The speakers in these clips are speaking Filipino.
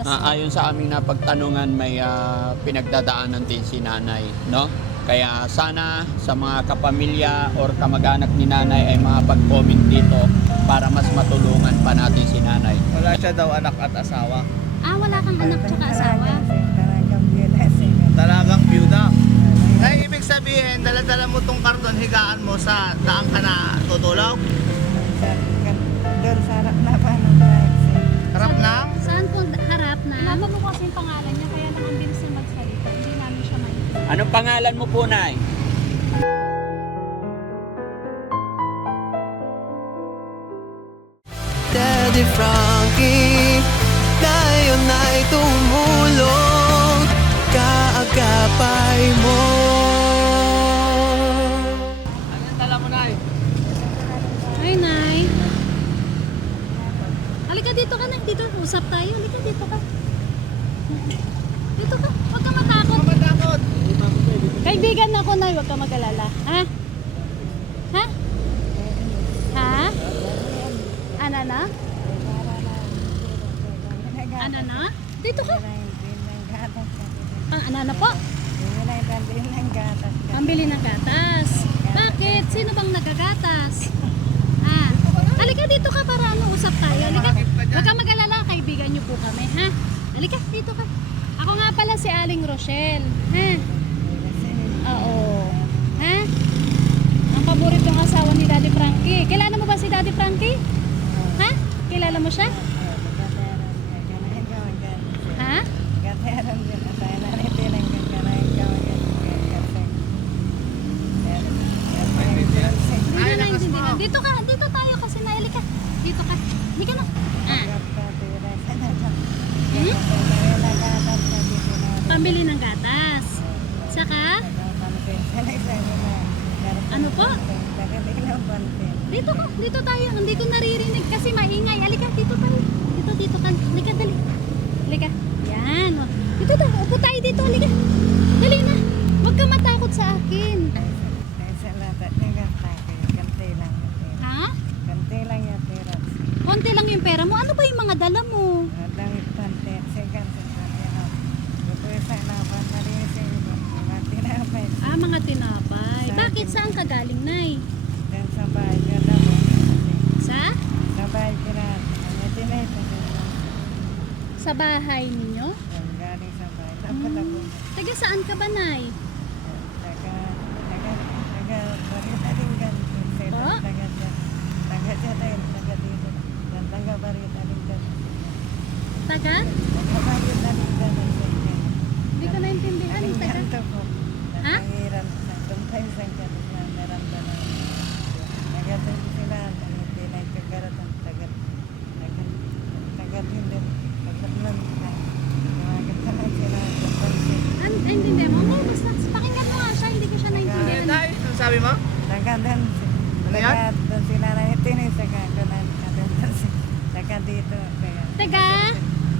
Ayon sa aming napagtanungan, may pinagdadaanan din si nanay, no? Kaya sana sa mga kapamilya or kamag-anak ni nanay ay makapag-comment dito para mas matulungan pa natin si nanay. Wala siya daw anak at asawa. Wala kang anak tsaka asawa. Talagang byuda. Ay, ibig sabihin, dala-dala mo tong karton, higaan mo sa daan ka na tutulaw? Doon sa harap na pa ng taxi. Harap ng? Saan po harap na? Tinatanong ko kasi yung pangalan niya, kaya lang ang bilis niya magsalita. Hindi namin siya maintindihan. Anong pangalan mo po, nay? Daddy Frankie, ngayon ay tumulong, kaagapay mo. Anong dala mo, Nay? Ay, Nay. Halika dito ka na. Dito, usap tayo. Halika dito ka. Dito ka. Huwag ka matakot. Matakot! Kaibigan ako, Nay. Huwag ka mag-alala. Ha? Ha? Ha? Ano na? Ano na? Dito ka. Ano na po? Ang bili ng gatas. Bakit? Sino bang nagagatas? Halika dito ka para usap tayo. Halika. Huwag ka mag-alala, kaibigan niyo po kami, ha? Halika, dito ka. Ako nga pala si Aling Rochelle, ha? Oo. Ha? Ang paboritong asawa ni Daddy Frankie. Kilala mo ba si Daddy Frankie? Ha? Kilala mo siya? Ha? Hindi Ay, na lakas mo. naintindihan. Dito ka, dito tayo kasi naili ka. Dito ka. Halika na. Pambili ng gatas. Saka, ano po? Dito ka, dito tayo. Hindi ko naririnig kasi maingay. Halika, dito tayo. Dito ka. Halika, dali. Halika. Yan. O. Dito tayo. Upo tayo dito. Halika. Dali na. Huwag ka matakot sa akin. Ha? Konti lang yung pera mo. Ano ba yung mga dala mo? Mga tinapay. Bakit? Saan ka galing, Nay? Sa? Sa bahay ninyo? Taga saan ka ba, Nay? Taga? Hindi ko naintindihan. Taga? Ha? Naintindihan mo? Oo, basta pakinggan mo nga siya. Hindi ko siya naintindihan. Nay, ano sabi mo?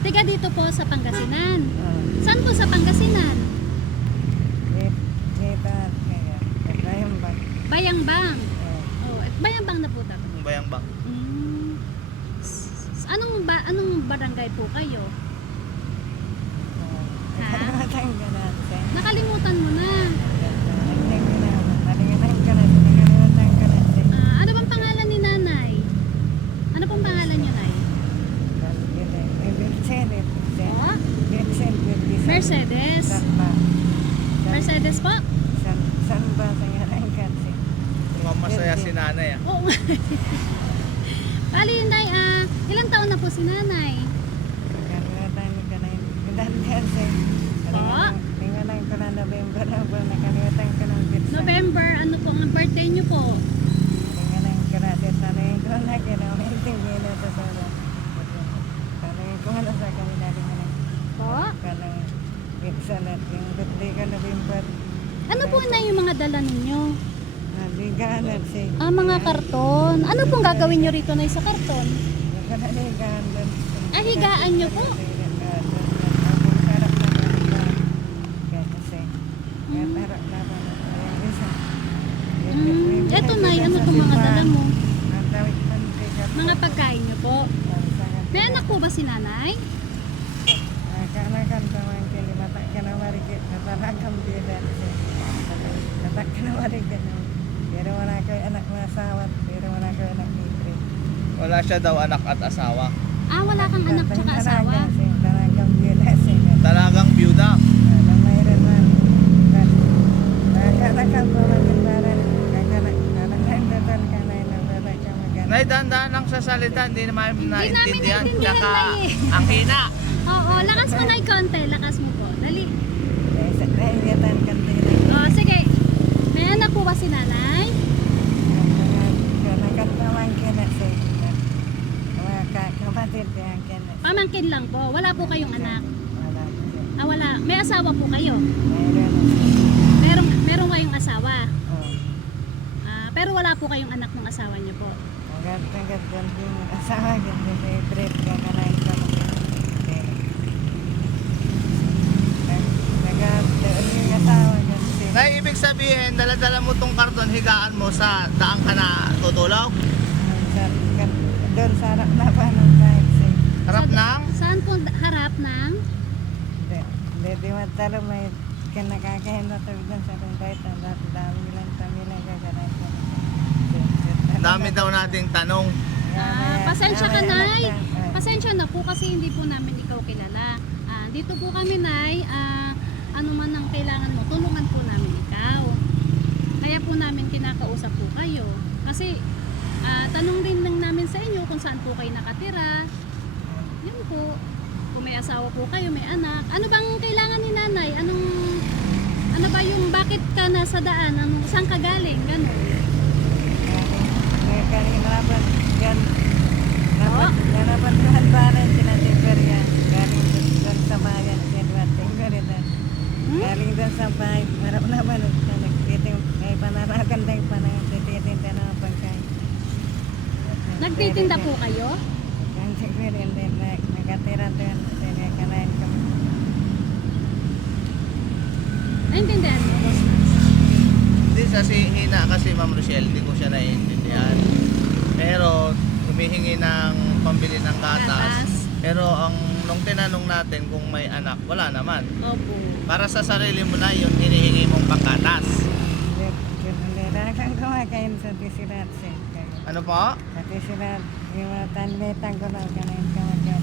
Taga dito po sa Pangasinan. Saan po sa Pangasinan? Bayangbang. Oh, Bayangbang na po tayo. Ang bayang bang. Anong barangay po kayo? Nakalimutan mo na. Ano bang pangalan ni nanay? Ano pong pangalan niyo, Nay? Oh? Mercedes. Mercedes po? Mukhang masaya si nanay, ah. Oo. Bali, Nay, ilang taon na po si nanay? November, ano po ang birthday niyo po? Po? Ano po na yung mga dala ninyo? Mga karton. Ano pong gagawin nyo rito, Nay, sa karton? Higaan nyo po? Eto, Nay, ano itong mga dala mo? Mga pagkain nyo po. May anak po ba si nanay? anak ka na rin ganun. Pero wala ko anak na asawa, pero wala ko anak libre. Wala siya daw anak at asawa. Ah, wala kang anak tsaka asawa. Talagang biyula siya. Talagang byuda. Mayroon man. Nakakalakan po magandara. Kakalakan ka na inabala ka maganda. Nay, dahan-dahan lang sa salita, hindi naman namin naintindihan. naintindihan, Tsaka, Nay. ang hina. Oo, lakas mo na konti. Lakas mo po. Dali. Naingatan ka din. Oh, sige. May anak po ba si nanay? Nakataman ka na sa inyo. Mga kapatid ka na. Pamangkin lang po. Wala po kayong anak. Wala po siya. Ah, wala. May asawa po kayo. Mayroon. Meron kayong asawa. Oh. Ah, pero wala po kayong anak ng asawa niyo po. Agad-agad yung asawa ganyan. Favorite ka ka na yung Agad yung asawa ganyan. Nay, ibig sabihin, dala-dala mo tong karton, higaan mo sa daan ka na tutulog? Doon sa harap na pa ng kahit siya. Harap Sa- ng? Saan po harap ng? Hindi matalo may nakakahinat doon sa rumbay. Dami lang kami lang gaganahan ko. Dami daw nating tanong. Pasensya ka, Nay. Pasensya na po kasi hindi po namin ikaw kilala. Dito po kami, Nay. Ano man ang kailangan mo, tulungan po namin ikaw. Kaya po namin kinakausap po kayo. Kasi tanong din lang namin sa inyo kung saan po kayo nakatira. Yun po. Kung may asawa po kayo, may anak. Ano bang kailangan ni nanay? Ano ba yung bakit ka nasa daan? Saan ka galing? Ganon. Laban yan. Laban tuhan para sinatigger yan. Galing doon sa bayan. Sinatigger yan. Galing doon sa bayan. Marap naman. May panarakan tayo pa na tititinda na pagkain. Nagtitinda po kayo? Ang siguro hindi nakatira doon. Kanain kami. Naintindihan mo? Hindi sa hina kasi Ma'am Rochelle, hindi ko siya naiintindihan. Pero humihingi ng pambili ng gatas. Gatas. Pero nung tinanong natin kung may anak, wala naman. Opo. Para sa sarili mo na yung hinihingi mong panggatas. Kang kumakain sa tisirat siya. Ano po? Sa tisirat. Yung mga tanletang ko lang kanain kamagat.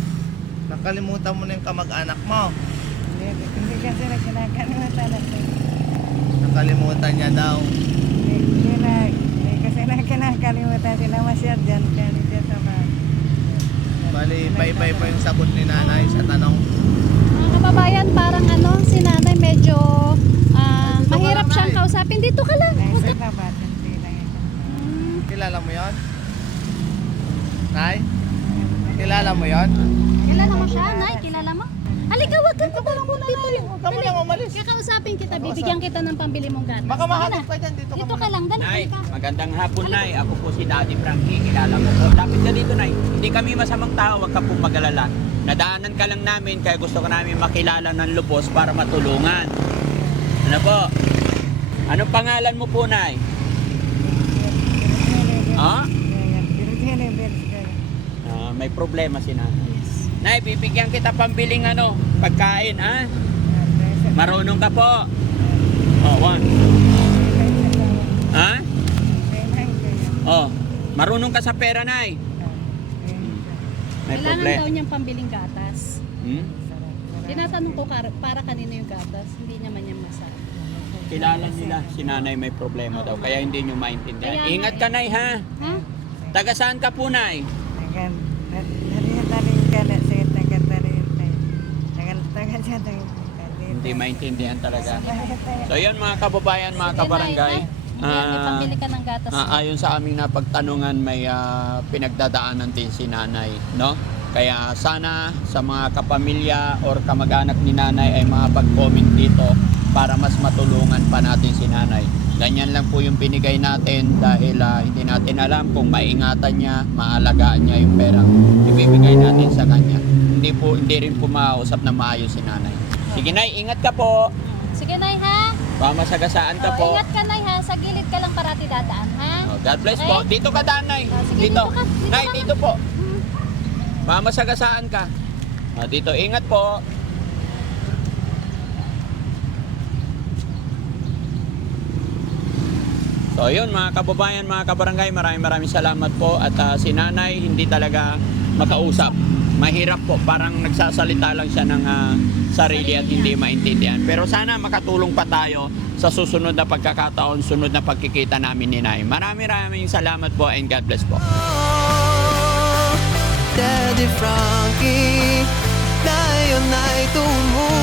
Nakalimutan mo na yung kamag-anak mo. Hindi kasi na kinakalimutan natin. Nakalimutan niya daw. Hindi kasi na kinakalimutan sila masyad dyan. Kaya dito sa bahay. Bali, pay-pay po yung sagot ni nanay sa tanong. Mga kababayan, parang si nanay medyo mahirap lang, siyang Nay. kausapin. Dito ka lang. Ay, Huwag sa ka- babat. Hindi lang ito. Kilala mo yon? Nay? Kilala mo yon? Kilala mo siya, Nay? Kilala mo? Halika, wag ka dito. Huwag ka mo lang umalis. Kakausapin kita, bibigyan kita ng pambili mong gatas. Baka Dali mahatid na. pa dyan. Dito ka Dito muna. ka lang, dali. Nay, halika. magandang hapon, Nay. Ako po si Daddy Frankie. Kilala mo po. Lapit ka dito, Nay. Hindi kami masamang tao. Huwag ka pong mag-alala. Nadaanan ka lang namin kaya gusto ko namin makilala ng lubos para matulungan. Ano po? Anong pangalan mo po, Nay? Ha? May problema si Nanay. Nay, bibigyan kita pambiling pagkain, ha? Marunong ka po. Oh, one. Ha? Oh, marunong ka sa pera, Nay. May Kailangan problema. daw niyang pambiling gatas. Tinatanong ko para kanino yung gatas, hindi naman niya masabi. Kilala nila si Nanay may problema daw, kaya hindi nyo maintindihan. Kaya Ingat ka, Nay, ha? Ha? Taga saan ka po, Nay? Hindi maintindihan talaga. So yun mga kababayan, mga Sige, kabarangay. Nay, ha? May pambili ka ng gatas. Ayon sa aming napagtanungan, may pinagdadaanan din si Nanay, no? Kaya sana sa mga kapamilya or kamag-anak ni Nanay ay makapag-comment dito para mas matulungan pa natin si Nanay. Ganyan lang po yung binigay natin dahil hindi natin alam kung maingatan niya, maalagaan niya yung pera ibibigay natin sa kanya. Hindi rin po makausap na maayos si Nanay. Sige, Nay, ingat ka po. Sige, Nay, ha? Baka masagasaan ka po. Ingat ka, Nay, ha? Sa gilid ka lang parati dadaan, ha? Oh, God bless Okay? po. Dito ka daan, Nay. Sige, Dito. dito ka. Dito Nay, ka. dito po. Baka masagasaan ka. Dito, ingat po. So yun mga kababayan, mga kabarangay, maraming salamat po. At si nanay hindi talaga makausap. Mahirap po, parang nagsasalita lang siya ng sarili at hindi maintindihan. Pero sana makatulong pa tayo sa susunod na pagkakataon, sunod na pagkikita namin ni Nay. Maraming salamat po and God bless po. Daddy Frankie, ngayon ay tumulong